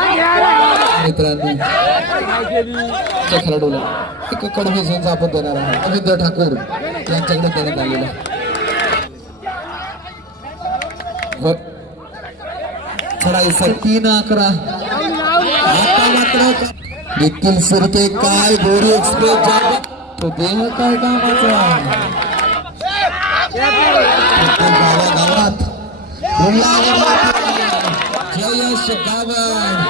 मित्रांनो खेळाडूला एक कडवी झेंज आपण देणार आहोत. अमित ठाकूर यांच्याकडे देण्यात आलेला व- चढाई तीन अकरा. आता मात्र निखिल सुरते काय बोरी एक्सप्रेस तो देह काय कामाचा गावागावात उल्हास जयश गावड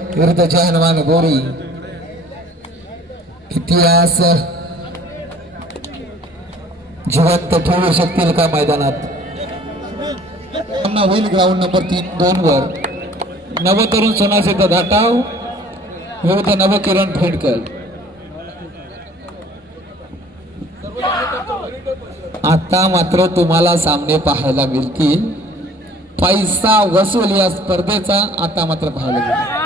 विरुद्ध जहनमान गोरी. इतिहास. जिवंत ठेवू शकतील का मैदानात? होईल ग्राउंड नंबर तीन दोन वर. नवतरुण सोनासेचा धाटाव. विरुद्ध नवकिरण फेडकर. आता मात्र तुम्हाला सामने पाहायला मिळतील. पैसा वसूल या स्पर्धेचा आता मात्र पाहायला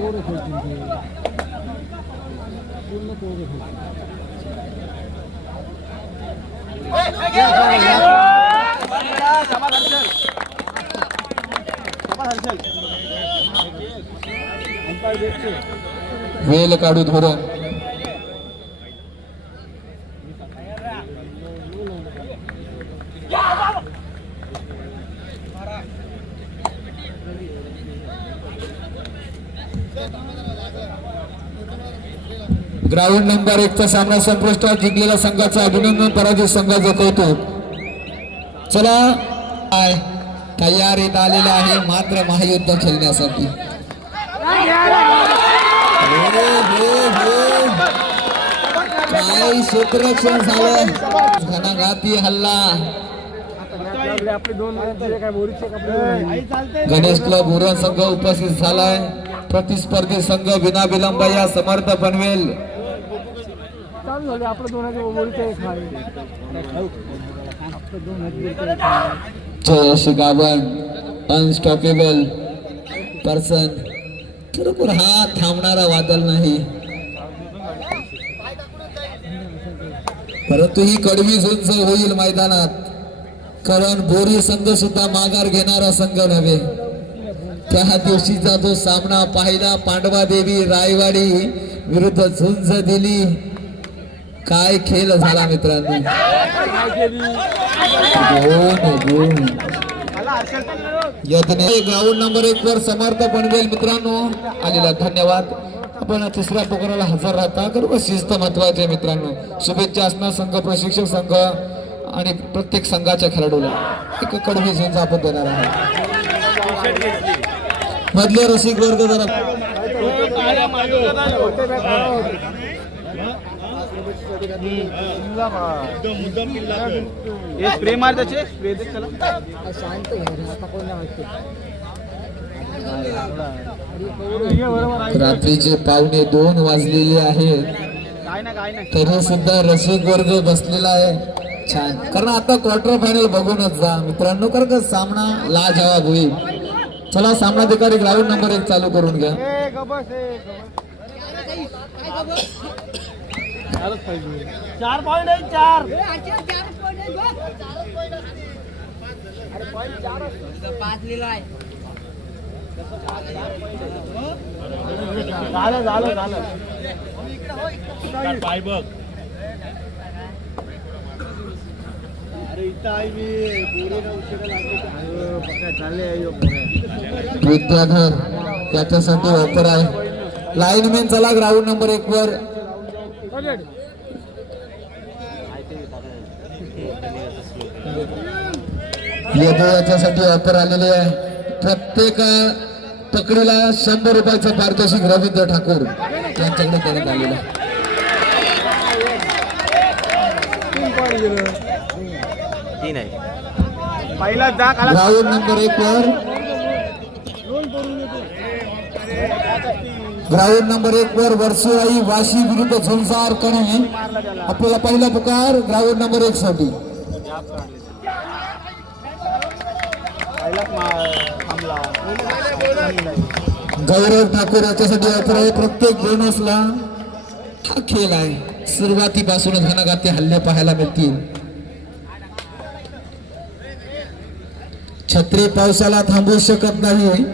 오래 걸린데 끝났고 오래 걸린데 वेल काढू धोरण ग्राउंड नंबर एक चा सामना संपुष्टात जिंकलेल्या संघाचं अभिनंदन पराजित संघाचं कौतुक. चला आय. तयारीत आलेला आहे मात्र महायुद्ध खेळण्यासाठी. काय झालं. घणाघाती हल्ला. गणेश क्लब उरण संघ उपस्थित झालाय. प्रतिस्पर्धी संघ विना विलंब या समर्थ बनवेल. जयश गावन अनस्टॉपेबल पर्सन खरोखर हा थांबणारा वादळ नाही. परंतु ही कडवी झुंज होईल मैदानात. कारण बोरी संघ सुद्धा माघार घेणारा संघ नव्हे. त्या दिवशीचा जो सामना पाहिला पांडवा देवी रायवाडी विरुद्ध झुंज दिली. काय खेळ झाला मित्रांनो? ग्राउंड नंबर एक वर समर्थ पणवेल मित्रांनो. आलेला धन्यवाद. आपण तिसऱ्या पोकराला हजर राहता. करू शिस्त महत्त्वाचे मित्रांनो. शुभेच्छा असणार संघ प्रशिक्षक संघ आणि प्रत्येक संघाच्या खेळाडूला. एक कडवी झेंज आपण देणार आहोत. मधले रसिक वर्ग जरा हे स्प्रे मार त्याचे स्प्रे दे त्याला रात्रीचे पावणे दोन वाजलेले आहेत तरी सुद्धा रसिक वर्ग बसलेला आहे. छान. कारण आता क्वार्टर फायनल बघूनच जा. मित्रांनो कारण का सामना लाजवाब होईल. चला सामनाधिकारी ग्राउंड नंबर एक चालू करून घ्या. चारच पाहिजे. चार पॉईंट आहे चार. पाच झालं झालं झालं. पाय बघ. विद्याधर त्याच्यासाठी ऑफर आहे. लाईनमॅन चला ग्राउंड नंबर एक वर. याच्यासाठी ऑफर आलेली आहे. प्रत्येक अ, पकडीला शंभर रुपयाचं पारितोषिक रवींद्र ठाकूर यांच्याकडे देण्यात आलेलं आहे. पहिला ग्राउंड नंबर एक वर. ग्राउंड नंबर एक वर वर्सुळाई वाशी विरुद्ध झुंजार कणे आपल्याला पहिला पुकार ग्राउंड नंबर एक साठी. गौरव ठाकूर याच्यासाठी ऑफर आहे. प्रत्येक बोनसला हा खेळ आहे. सुरुवातीपासूनच घनघाती हल्ले पाहायला मिळतील. छत्री पावसाला थांबवू शकत नाही.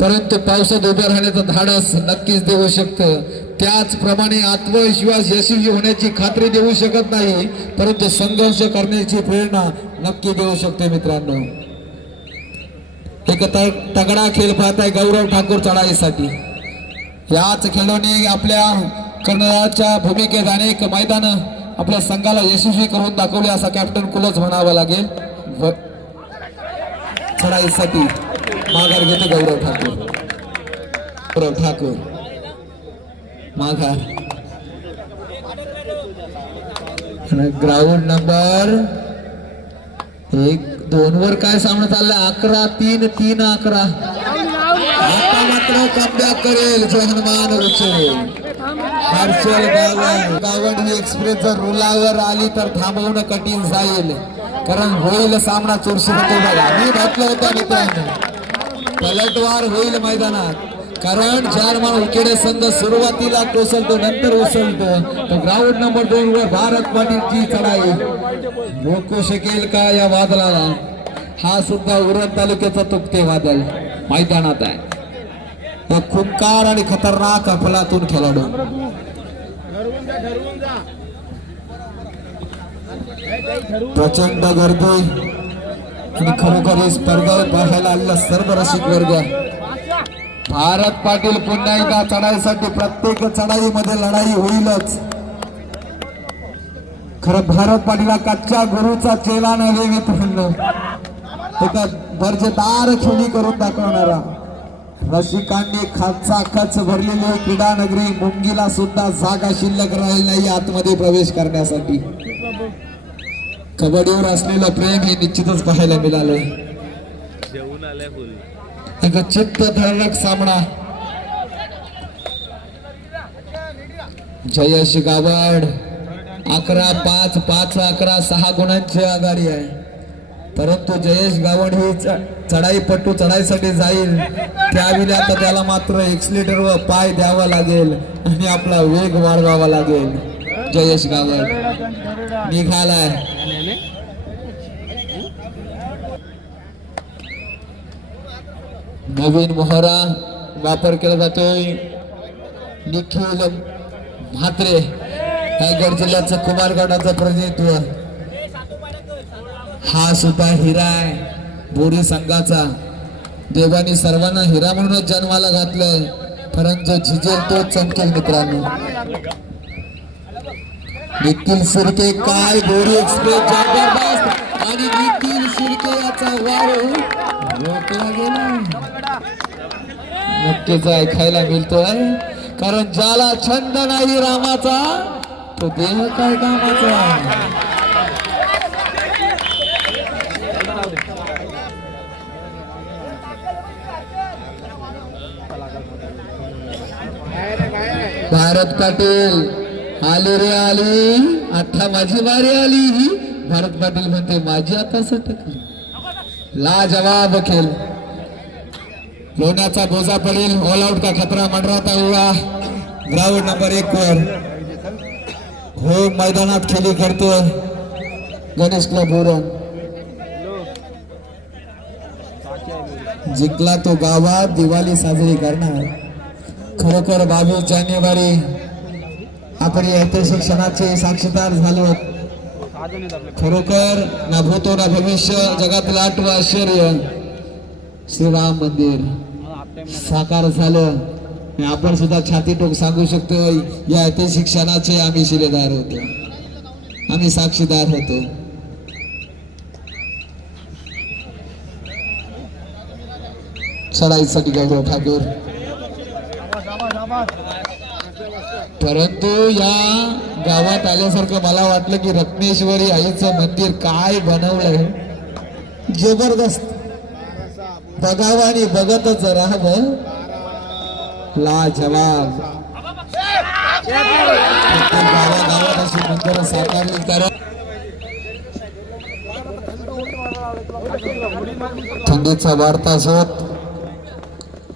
परंतु पावसात उभं राहण्याचं धाडस नक्कीच देऊ शकतं. त्याचप्रमाणे आत्मविश्वास यशस्वी होण्याची खात्री देऊ शकत नाही परंतु संघर्ष करण्याची प्रेरणा नक्की देऊ शकते मित्रांनो. एक तगडा खेळ पाहत आहे गौरव ठाकूर चढाईसाठी. याच खेळाने आपल्या कर्णधाराच्या भूमिकेत अनेक मैदान आपल्या संघाला यशस्वी करून दाखवले असा कॅप्टन कुलच म्हणावं लागेल. चढाईसाठी. माघार घेते गौरव ठाकूर. गौरव ठाकूर. माघार. ग्राउंड नंबर एक दोन वर काय सांगण्यात आलं अकरा तीन तीन अकरा. आता मात्र कमबॅक करेल जो उचलेल हर्षल गावण गावण ही एक्सप्रेस जर रुलावर आली तर थांबवणं कठीण जाईल. कारण होईल सामना चोरशी होतो बघा. मी घातलं होतं मित्रांनो. पलटवार होईल मैदानात. कारण चार मान उकेडे संघ सुरुवातीला कोसळतो नंतर उचलतो तर ग्राउंड नंबर दोन वर भारत पाटीलची चढाई. रोखू शकेल का या वादळाला? हा सुद्धा उरण तालुक्याचा तुकते वादळ. मैदानात आहे. तो खुंकार आणि खतरनाक अफलातून खेळाडू. प्रचंड गर्दी. आणि खरोखर स्पर्धा पाहायला आलेला सर्व रसिक वर्ग. भारत पाटील पुन्हा एकदा चढाईसाठी प्रत्येक चढाईमध्ये लढाई होईलच. खरं भारत पाटीला कच्च्या गुरुचा चेला नव्हे मित्रांनो एका दर्जेदार खेळी करून दाखवणारा. रसिकांनी खाचा खच भरलेली क्रीडा नगरी मुंगीला सुद्धा जागा शिल्लक राहिली नाही आतमध्ये प्रवेश करण्यासाठी. कबड्डीवर असलेलं प्रेम हे निश्चितच पाहायला मिळालंय. एक चित्तधरक सामना. जयश गावड अकरा पाच पाच अकरा सहा गुणांची आघाडी आहे. परंतु जयेश गावड ही चढाईपट्टू चढाईसाठी जाईल. त्यावेळी आता त्याला मात्र एक्सिलेटर व पाय द्यावा लागेल आणि आपला वेग वाढवावा लागेल. जयेश गावड निघालाय. नवीन मोहरा वापर केला जातोय. निखिल म्हात्रे रायगड जिल्ह्याचं कुमारगडाचं प्रतिनिधित्व. हा सुद्धा हिरा आहे. बोरी संघाचा. देवानी सर्वांना हिरा म्हणूनच जन्माला घातलंय. परंतु झिजेल तोच चमकेल मित्रांनो. निखिल सुरके काय? बोरी एक्सप्रेस आणि निखिल सुरके याचा वारू गेला. नक्कीच ऐकायला मिळतोय. कारण ज्याला छंद नाही रामाचा तो देह काय कामाचा भारत पाटील आली रे आली. आता माझी बारी आली. भारत पाटील म्हणते माझी आता सटकली. ला जवाब खेळ. लोण्याचा बोजा पडेल ऑल आउट का खतरा मंडराता हुआ. ग्राउंड नंबर एक वर. हो मैदानात खेळी करतोय गणेश क्लब उरण जिंकला तो गावात दिवाळी साजरी करणार. खरोखर बावीस जानेवारी. आपण या ऐतिहासिक क्षणाचे साक्षीदार झालो. खरोखर ना भूतो ना भविष्य जगातील आठवं आश्चर्य. श्रीराम मंदिर. साकार झालं. आपण सुद्धा छाती टोक सांगू शकतो या ते शिक्षणाचे आम्ही शिलेदार होतो. आम्ही साक्षीदार होतो. चढाईसाठी गौरव ठाकूर. परंतु या गावात आल्यासारखं मला वाटलं की रत्नेश्वरी आईचं मंदिर काय बनवलंय. जबरदस्त. बघावानी आणि बघतच राहावं ला जवाब गावागावात अशी मंदिरं साकारली करा. थंडीचा वाढता होत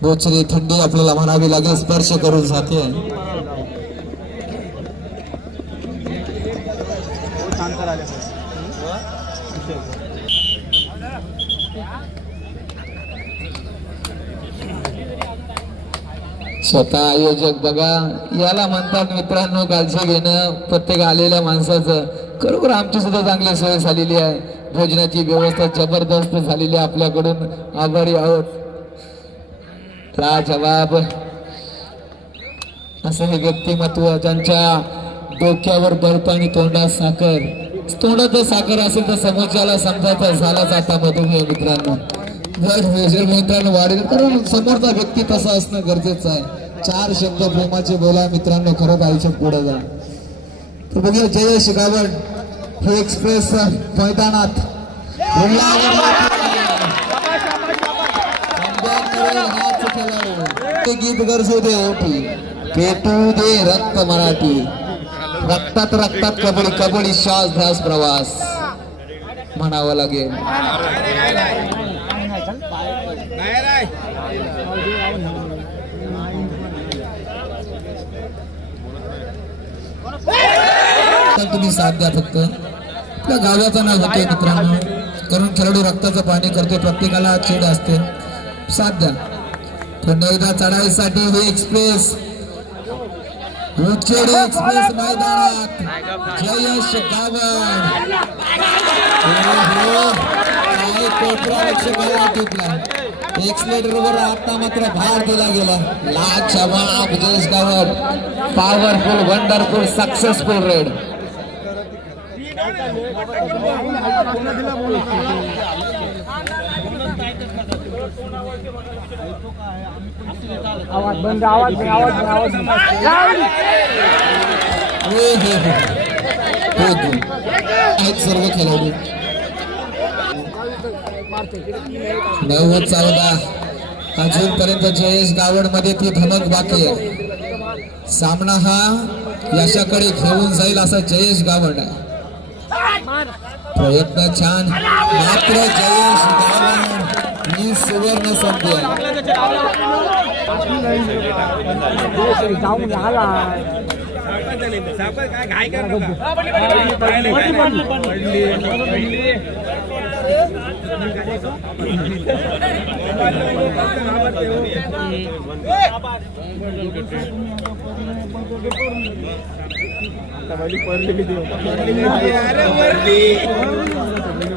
बोचरी थंडी आपल्याला म्हणावी लागेल स्पर्श करून जाते. स्वतः आयोजक बघा. याला म्हणतात मित्रांनो काळजी घेणं. प्रत्येक आलेल्या माणसाचं खरोखर आमची सुद्धा चांगली सोय झालेली आहे. भोजनाची व्यवस्था जबरदस्त झालेली आहे आपल्याकडून. आभारी आहोत. राजवाब असं हे व्यक्तिमत्व ज्यांच्या डोक्यावर बर्फ आणि तोंडात साखर. तोंडात जर साखर असेल तर समोरच्याला समजायचा झालाच आता मधुमेह मित्रांनो. मित्रांनो वाढेल. कारण समोरचा व्यक्ती तसा असणं गरजेचं आहे. चार शब्द प्रेमाचे बोला मित्रांनो खरंच आयुष्यात पुढे जा. तर बघूया जय गावड हे एक्सप्रेस मैदानात. ते गीत गरजू दे ओठी पेटू दे रक्त मराठी. रक्तात रक्तात कबड्डी कबड्डी श्वास ध्यास प्रवास. म्हणावं लागेल. तर तुम्ही साथ द्या फक्त. आपल्या गावाचा नाव होतोय मित्रांनो. कारण खेळाडू रक्ताचं पाणी करतोय. प्रत्येकाला खेळ असते. साथ द्या. पुन्हा एकदा चढाईसाठी हे एक्सप्रेस उच्चेड एक्सप्रेस मैदानात. जयश गावड. ओहो, काय कोपरा लक्ष करायला टिकला एक्सलेटर वर आता मात्र भार दिला गेला। Lakh Jayesh Gawad powerful wonderful successful red आवाज़ बंद आवाज़ आवाज़ आवाज़. हो सर्व खेळाडू नव्वद चौदा. अजूनपर्यंत जयेश गावडमध्ये ती धमक बाकी आहे. सामना हा यशाकडे घेऊन जाईल असा जयेश गावड. आहे प्रयत्न छान. मात्र जयेश गावड मी सुवर्ण संधी आहे. काय झाला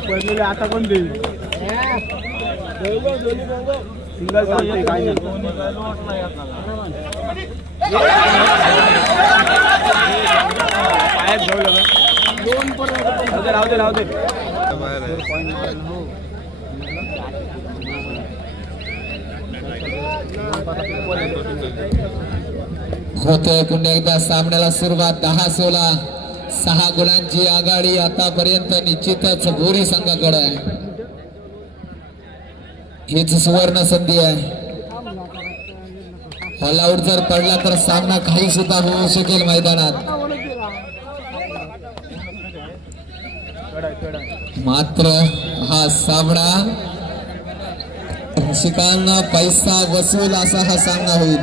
पडलेले आता पण देईल सिंगल चालते काय राहू दे राहू दे. होतोय पुन्हा एकदा सामन्याला सुरुवात दहा सोला सहा गुणांची आघाडी आतापर्यंत निश्चितच गोरी संघाकडे आहे. हीच सुवर्ण संधी आहे. ऑल आउट जर पडला तर सामना काही सुद्धा होऊ शकेल मैदानात. मात्र हा सामना रसिकांना पैसा वसूल असा हा सामना होईल.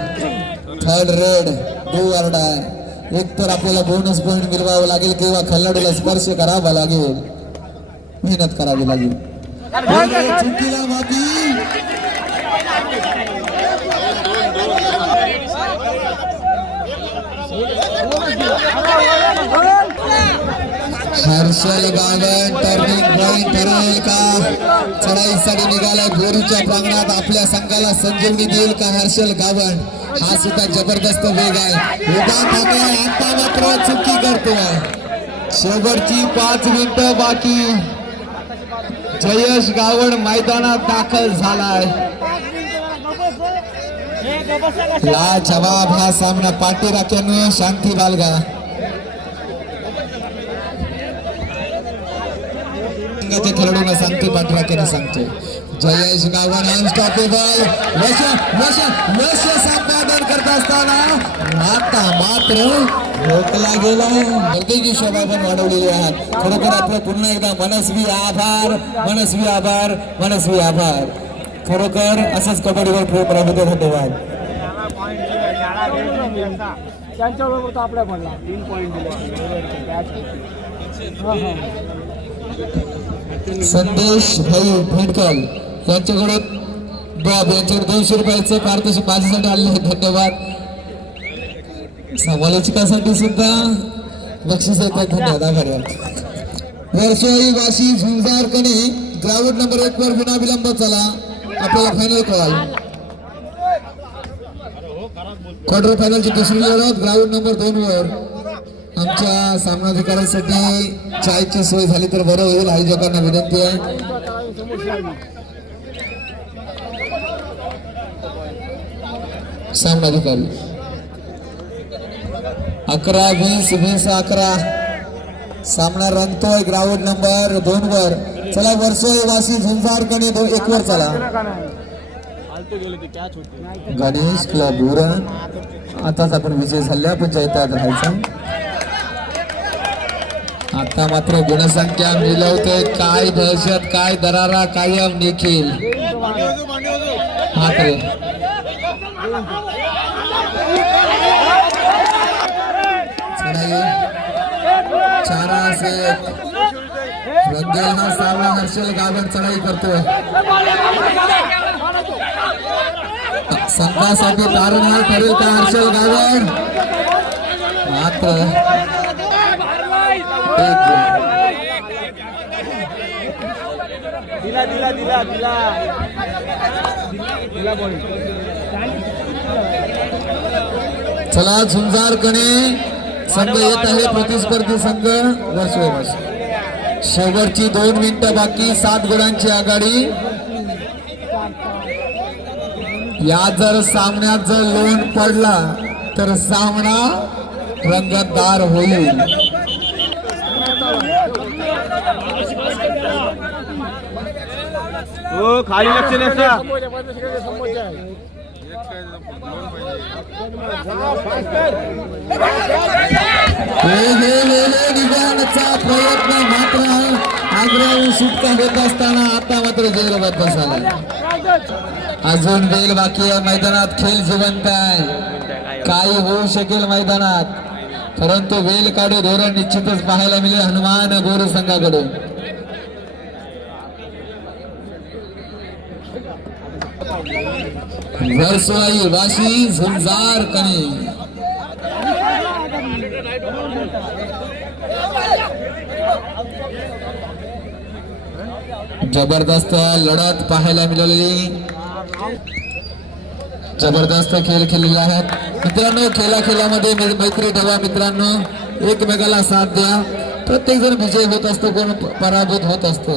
थर्ड रेड डू आहे एक तर आपल्याला बोनस पॉईंट मिळवावं लागेल किंवा खल्लाडूला स्पर्श करावा लागेल. मेहनत करावी लागेल. चुकीला माती हर्षल गावण टर्निंग पॉइंट ठरवेल का चढाईसाठी निघालाय बोरीच्या प्रांगणात. आपल्या संघाला संजीवनी देईल का हर्षल गावण? हा सुद्धा जबरदस्त वेग आहे. उभा थांबलाय आता मात्र चुकी करतोय. शेवटची पाच मिनिटं बाकी. जयेश गावण मैदानात दाखल झालाय. ला जवाब हा सामना पाठी राख्यानं शांती बालगा. संघाच्या खेळाडूंना सांगते पाठराख्याने सांगते जयेश गावण अनस्टॉपेबल वश वश वश संपादन करत असताना माता मात्र रोखला गेला. प्रत्येकी शोभा पण वाढवलेली आहात खरोखर आपलं पुन्हा एकदा मनस्वी आभार मनस्वी आभार मनस्वी आभार. खरोखर असंच कबड्डीवर प्रेम राबवतो धन्यवाद. त्यांच्याबरोबर तो आपल्या म्हणला. तीन पॉईंट दिले. संदेश भाऊ भेटकल यांच्याकडून बॉब यांच्याकडे दोनशे रुपयाचं पारितोषिक माझ्यासाठी आलेले आहे धन्यवाद. समालोचकासाठी सुद्धा बक्षीस येतात धन्यवाद. आभार वर्षोई वाशी झुंजार कणे ग्राउंड नंबर एक वर विना विलंब चला. आपल्याला फायनल कॉल क्वार्टर फायनलची दुसरी लढत ग्राउंड नंबर दोन वर. आमच्या सामनाधिकाऱ्यांसाठी चायची सोय झाली तर बरं होईल. आयोजकांना विनंती आहे. सामनाधिकारी. अकरा वीस वीस अकरा. सामना रंगतोय. ग्राउंड नंबर दोन वर. चला वर्षोय वासी झुंजारकडे दो एक वर चला. गणेश क्लब आताच आपण विजय झाल्या. पंचायतात राहायचा. आता मात्र गुणसंख्या मिळवते काय दहशत काय दरारा कायम निखिल. मात्र. चारा से रंगेल हा हर्षल गावन चढाई करतोय. संघासाठी तारणहार ठरेल का हर्षल गावन मात्र. दिला दिला दिला दिला दिला पॉईंट चला झुंजार कणे. संघ येत आहे प्रतिस्पर्धी संघ. वर्ष वर्ष शेवटची दोन मिनिटं बाकी सात गुणांची आघाडी. या जर सामन्यात जर लोन पडला तर सामना रंगतदार होईल. हो खाली लक्ष द्यायचा प्रयत्न मात्र आग्रहून सुटका होत असताना आता मात्र जैलबाद झाला अजून वेल बाकी मैदानात खेळ जिवंत आहे. काही होऊ शकेल मैदानात. परंतु वेल काढू धोरण निश्चितच पाहायला मिळेल हनुमान गोर संघाकडून. वर्सवाई वाशी झुंजार कणी. जबरदस्त लढत पाहायला मिळालेली. जबरदस्त खेळ खेळलेले आहेत मित्रांनो खेळा खेळामध्ये मैत्री ठेवा. मित्रांनो एकमेकाला साथ द्या. प्रत्येक जण विजय होत असतो कोण पराभूत होत असतो.